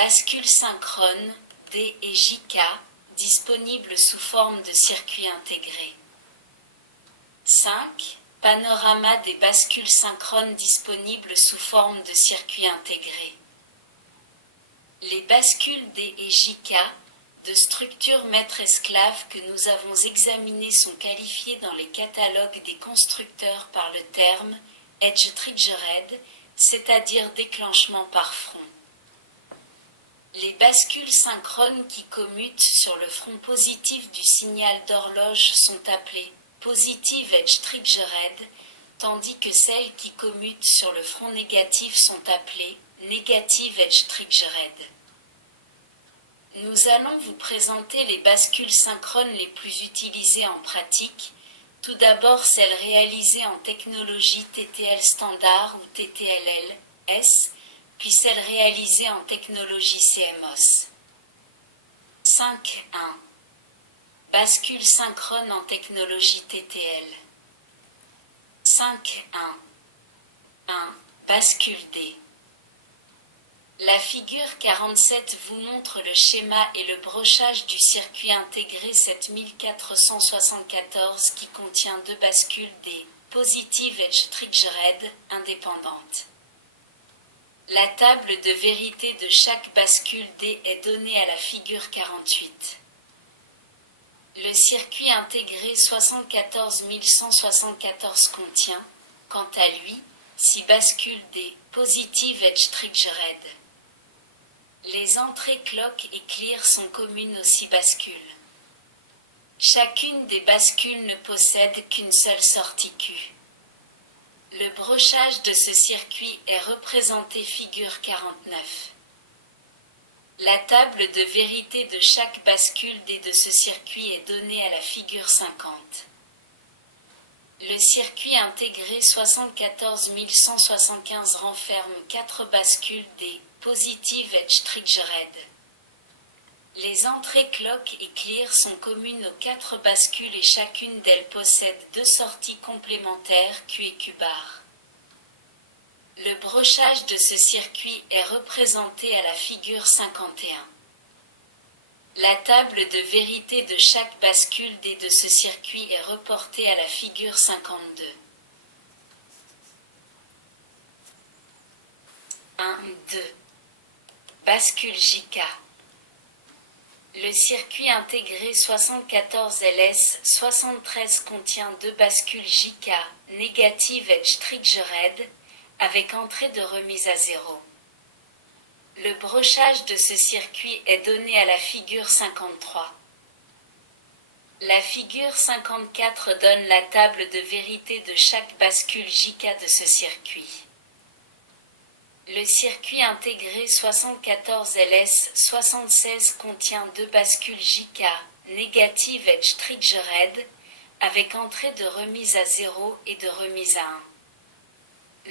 Bascule synchrone, D et JK, disponibles sous forme de circuit intégré. 5. Panorama des bascules synchrones disponibles sous forme de circuit intégré. Les bascules D et JK, de structure maître-esclave que nous avons examinées sont qualifiées dans les catalogues des constructeurs par le terme Edge Triggered, c'est-à-dire déclenchement par front. Les bascules synchrones qui commutent sur le front positif du signal d'horloge sont appelées Positive Edge Triggered, tandis que celles qui commutent sur le front négatif sont appelées Negative Edge Triggered. Nous allons vous présenter les bascules synchrones les plus utilisées en pratique, tout d'abord celles réalisées en technologie TTL standard ou TTLL-S, puis celles réalisées en technologie CMOS. 5.1. Bascule synchrone en technologie TTL. 5.1. 1. Bascule D. La figure 47 vous montre le schéma et le brochage du circuit intégré 7474 qui contient deux bascules D, Positive Edge Triggered, indépendantes. La table de vérité de chaque bascule D est donnée à la figure 48. Le circuit intégré 74174 contient, quant à lui, 6 bascules D, Positive Edge Triggered. Les entrées clock et clear sont communes aux 6 bascules. Chacune des bascules ne possède qu'une seule sortie Q. Le brochage de ce circuit est représenté figure 49. La table de vérité de chaque bascule D de ce circuit est donnée à la figure 50. Le circuit intégré 74175 renferme 4 bascules D, Positive Edge Triggered. Les entrées clock et clear sont communes aux 4 bascules et chacune d'elles possède 2 sorties complémentaires Q et Q bar. Le brochage de ce circuit est représenté à la figure 51. La table de vérité de chaque bascule D de ce circuit est reportée à la figure 52. 1, 2. Bascule JK. Le circuit intégré 74 LS 73 contient 2 bascules JK, Negative Edge Triggered, avec entrée de remise à 0. Le brochage de ce circuit est donné à la figure 53. La figure 54 donne la table de vérité de chaque bascule JK de ce circuit. Le circuit intégré 74 LS 76 contient 2 bascules JK, Negative Edge Triggered, avec entrée de remise à 0 et de remise à 1.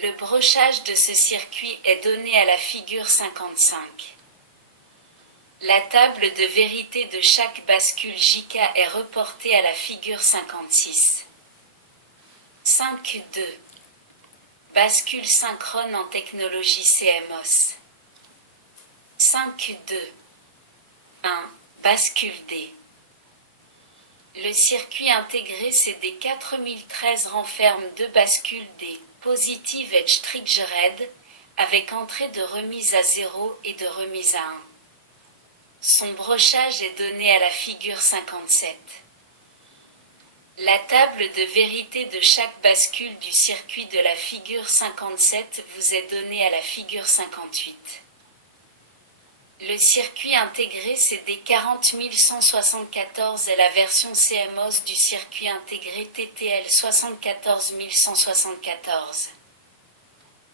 Le brochage de ce circuit est donné à la figure 55. La table de vérité de chaque bascule JK est reportée à la figure 56. 5.2. Bascule synchrone en technologie CMOS. 5.2. 1. Bascule D. Le circuit intégré CD 4013 renferme 2 bascules D, Positive Edge Triggered, avec entrée de remise à 0 et de remise à 1. Son brochage est donné à la figure 57. La table de vérité de chaque bascule du circuit de la figure 57 vous est donnée à la figure 58. Le circuit intégré CD 40174 est la version CMOS du circuit intégré TTL 74174.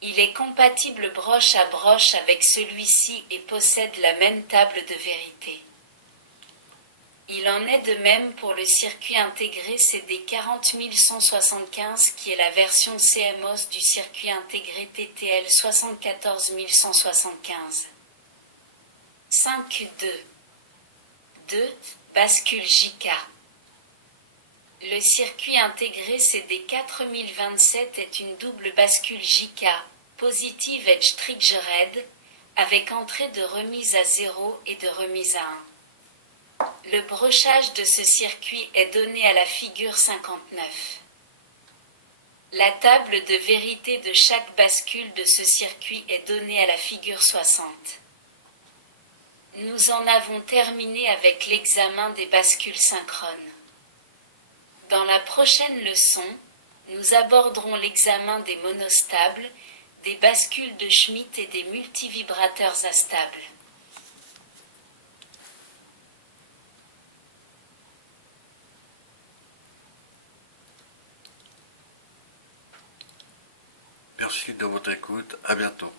Il est compatible broche à broche avec celui-ci et possède la même table de vérité. Il en est de même pour le circuit intégré CD 40175 qui est la version CMOS du circuit intégré TTL 74175. 5.2. 2. Bascule JK. Le circuit intégré CD 4027 est une double bascule JK, Positive Edge Triggered, avec entrée de remise à 0 et de remise à 1. Le brochage de ce circuit est donné à la figure 59. La table de vérité de chaque bascule de ce circuit est donnée à la figure 60. Nous en avons terminé avec l'examen des bascules synchrones. Dans la prochaine leçon, nous aborderons l'examen des monostables, des bascules de Schmitt et des multivibrateurs astables. Merci de votre écoute, à bientôt.